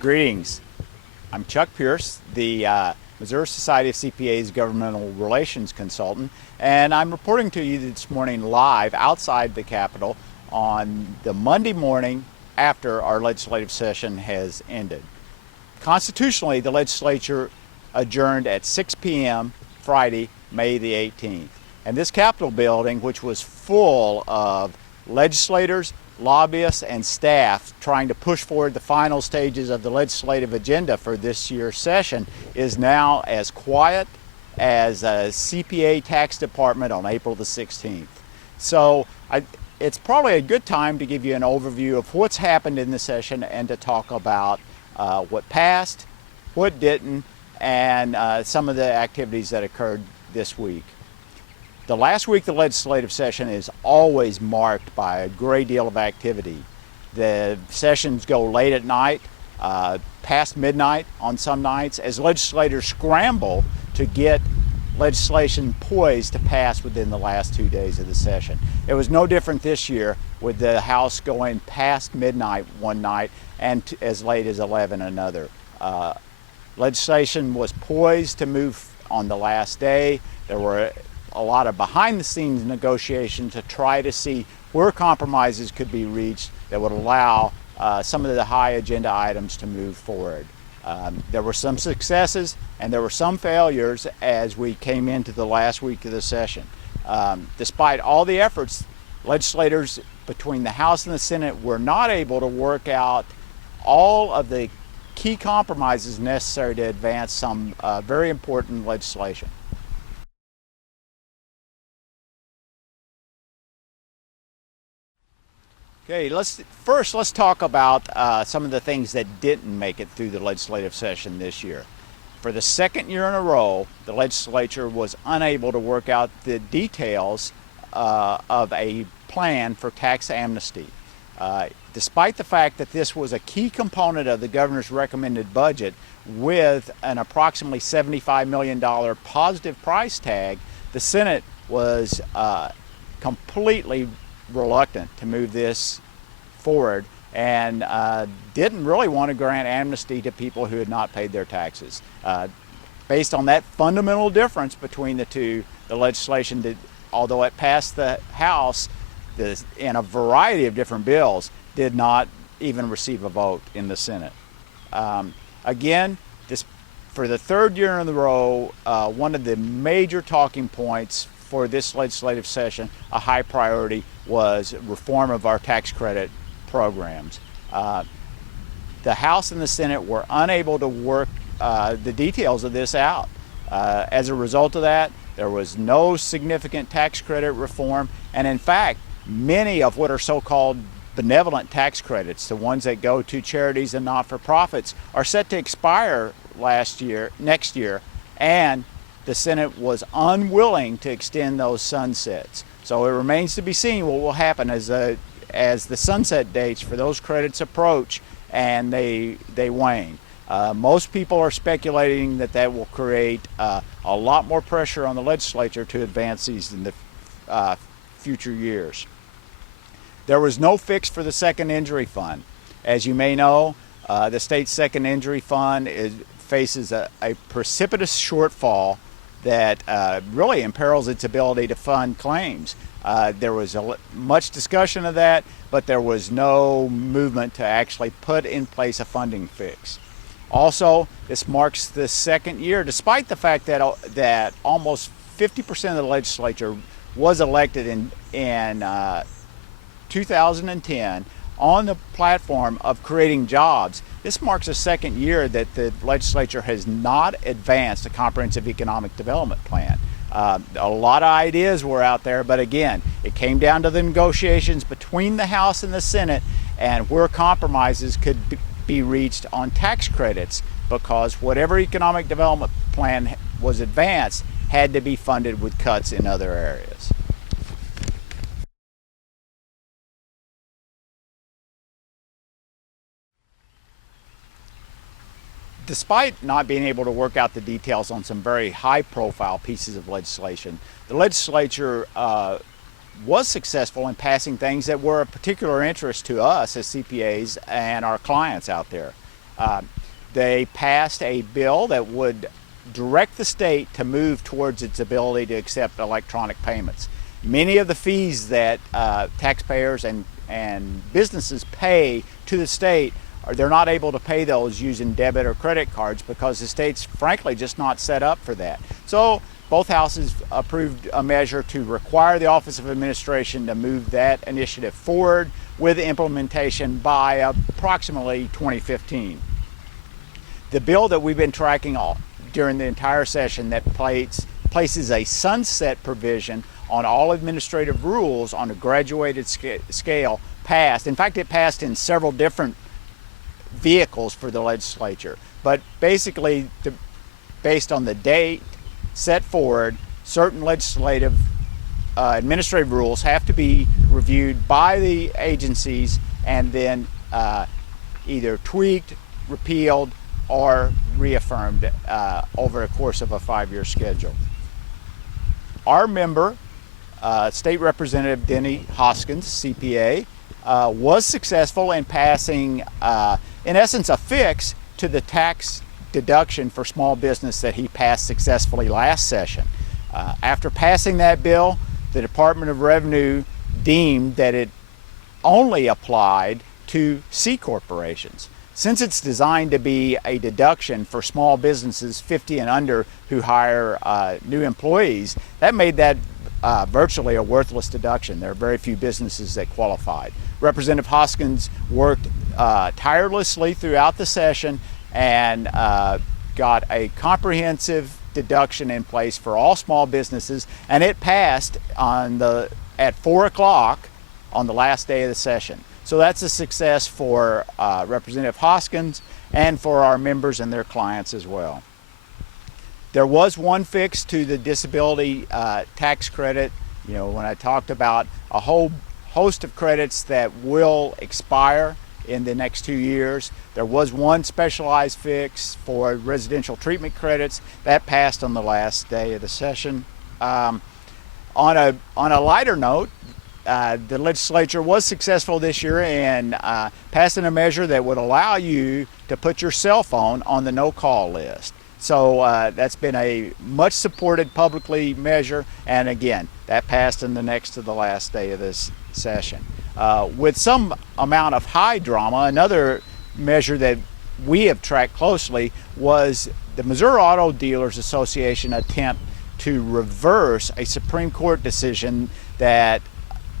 Greetings. I'm Chuck Pierce, the Missouri Society of CPA's governmental relations consultant, and I'm reporting to you this morning live outside the Capitol on the Monday morning after our legislative session has ended. Constitutionally, the legislature adjourned at 6 p.m. Friday, May the 18th. And this Capitol building, which was full of legislators, lobbyists, and staff trying to push forward the final stages of the legislative agenda for this year's session, is now as quiet as a CPA tax department on April the 16th. So it's probably a good time to give you an overview of what's happened in the session and to talk about what passed, what didn't, and some of the activities that occurred this week. The last week of the legislative session is always marked by a great deal of activity. The sessions go late at night, past midnight on some nights, as legislators scramble to get legislation poised to pass within the last 2 days of the session. It was no different this year, with the House going past midnight one night and as late as 11 another. Legislation was poised to move on the last day. There were a lot of behind-the-scenes negotiations to try to see where compromises could be reached that would allow some of the high agenda items to move forward. There were some successes and there were some failures as we came into the last week of the session. Despite all the efforts, legislators between the House and the Senate were not able to work out all of the key compromises necessary to advance some very important legislation. Okay, let's talk about some of the things that didn't make it through the legislative session this year. For the second year in a row, the legislature was unable to work out the details of a plan for tax amnesty. Despite the fact that this was a key component of the governor's recommended budget with an approximately $75 million positive price tag, the Senate was completely reluctant to move this forward and didn't really want to grant amnesty to people who had not paid their taxes. Based on that fundamental difference between the two, the legislation did, although it passed the House in a variety of different bills, did not even receive a vote in the Senate. Again, for the third year in a row, one of the major talking points for this legislative session, a high priority, was reform of our tax credit programs. The House and the Senate were unable to work the details of this out. As a result of that, there was no significant tax credit reform, and in fact, many of what are so-called benevolent tax credits, the ones that go to charities and not-for-profits, are set to expire next year, and the Senate was unwilling to extend those sunsets. So it remains to be seen what will happen as the sunset dates for those credits approach and they wane. Most people are speculating that will create a lot more pressure on the legislature to advance these in the future years. There was no fix for the second injury fund. As you may know, the state's second injury fund faces a precipitous shortfall that really imperils its ability to fund claims. There was much discussion of that, but there was no movement to actually put in place a funding fix. Also, this marks the second year, despite the fact that almost 50% of the legislature was elected in 2010 on the platform of creating jobs. This marks the second year that the legislature has not advanced a comprehensive economic development plan. A lot of ideas were out there, but again, it came down to the negotiations between the House and the Senate and where compromises could be reached on tax credits, because whatever economic development plan was advanced had to be funded with cuts in other areas. Despite not being able to work out the details on some very high-profile pieces of legislation, the legislature was successful in passing things that were of particular interest to us as CPAs and our clients out there. They passed a bill that would direct the state to move towards its ability to accept electronic payments. Many of the fees that taxpayers and businesses pay to the state, they're not able to pay those using debit or credit cards because the state's frankly just not set up for that. So both houses approved a measure to require the Office of Administration to move that initiative forward with implementation by approximately 2015. The bill that we've been tracking during the entire session that places a sunset provision on all administrative rules on a graduated scale passed. In fact, it passed in several different vehicles for the legislature. But basically, based on the date set forward, certain legislative administrative rules have to be reviewed by the agencies and then either tweaked, repealed, or reaffirmed over a course of a 5-year schedule. Our member, State Representative Didnt Hoskins, CPA, was successful in passing, in essence, a fix to the tax deduction for small business that he passed successfully last session. After passing that bill, the Department of Revenue deemed that it only applied to C corporations. Since it's designed to be a deduction for small businesses 50 and under who hire new employees, that made that virtually a worthless deduction. There are very few businesses that qualified. Representative Hoskins worked tirelessly throughout the session and got a comprehensive deduction in place for all small businesses, and it passed at 4 o'clock on the last day of the session. So that's a success for Representative Hoskins and for our members and their clients as well. There was one fix to the disability tax credit. You know, when I talked about a whole host of credits that will expire in the next 2 years, there was one specialized fix for residential treatment credits that passed on the last day of the session. On a lighter note, the legislature was successful this year in passing a measure that would allow you to put your cell phone on the no-call list. So that's been a much supported publicly measure, and again, that passed in the next to the last day of this session. With some amount of high drama, another measure that we have tracked closely was the Missouri Auto Dealers Association attempt to reverse a Supreme Court decision that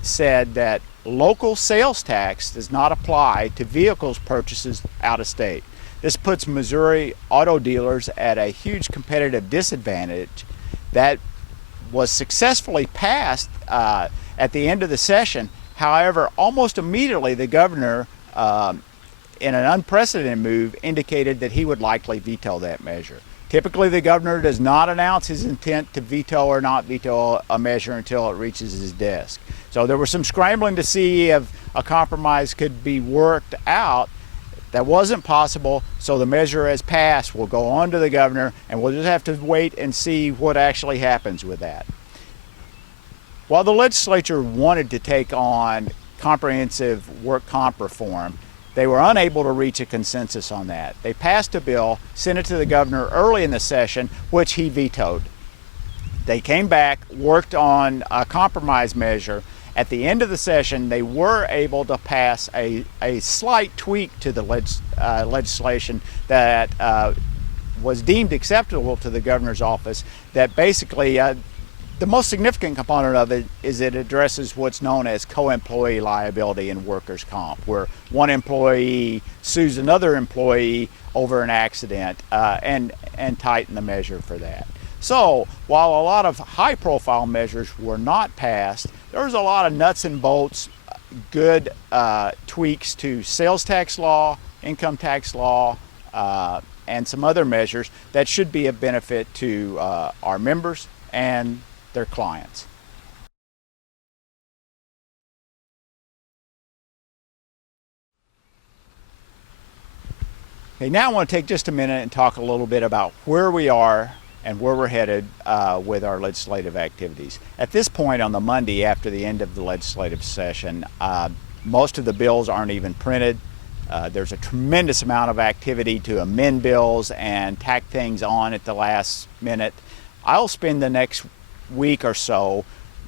said that local sales tax does not apply to vehicles purchases out of state. This puts Missouri auto dealers at a huge competitive disadvantage. That was successfully passed at the end of the session. However, almost immediately the governor, in an unprecedented move, indicated that he would likely veto that measure. Typically, the governor does not announce his intent to veto or not veto a measure until it reaches his desk. So there was some scrambling to see if a compromise could be worked out. That wasn't possible, so the measure as passed will go on to the governor, and we'll just have to wait and see what actually happens with that. While the legislature wanted to take on comprehensive work comp reform, they were unable to reach a consensus on that. They passed a bill, sent it to the governor early in the session, which he vetoed. They came back, worked on a compromise measure. At the end of the session, they were able to pass a slight tweak to the legislation that was deemed acceptable to the governor's office, that basically the most significant component of it is it addresses what's known as co-employee liability in workers' comp, where one employee sues another employee over an accident and tighten the measure for that. So while a lot of high-profile measures were not passed, there was a lot of nuts and bolts, good tweaks to sales tax law, income tax law, and some other measures that should be of benefit to our members and their clients. Okay, now I want to take just a minute and talk a little bit about where we are and where we're headed with our legislative activities. At this point on the Monday after the end of the legislative session, most of the bills aren't even printed. There's a tremendous amount of activity to amend bills and tack things on at the last minute. I'll spend the next week or so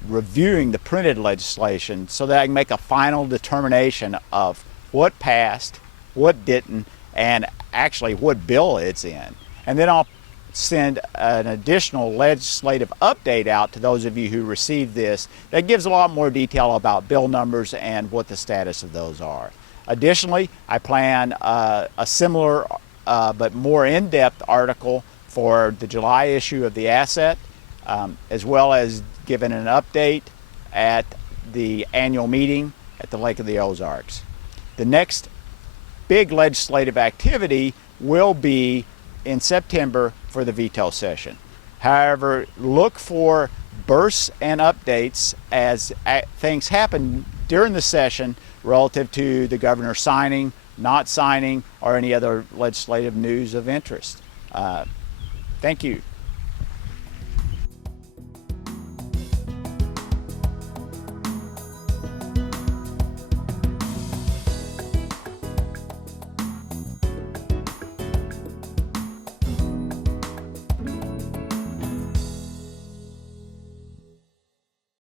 reviewing the printed legislation so that I can make a final determination of what passed, what didn't, and actually what bill it's in. And then I'll send an additional legislative update out to those of you who received this that gives a lot more detail about bill numbers and what the status of those are. Additionally, I plan a similar but more in-depth article for the July issue of the Asset, as well as giving an update at the annual meeting at the Lake of the Ozarks. The next big legislative activity will be in September for the veto session. However, look for bursts and updates as things happen during the session relative to the governor signing, not signing, or any other legislative news of interest. Thank you.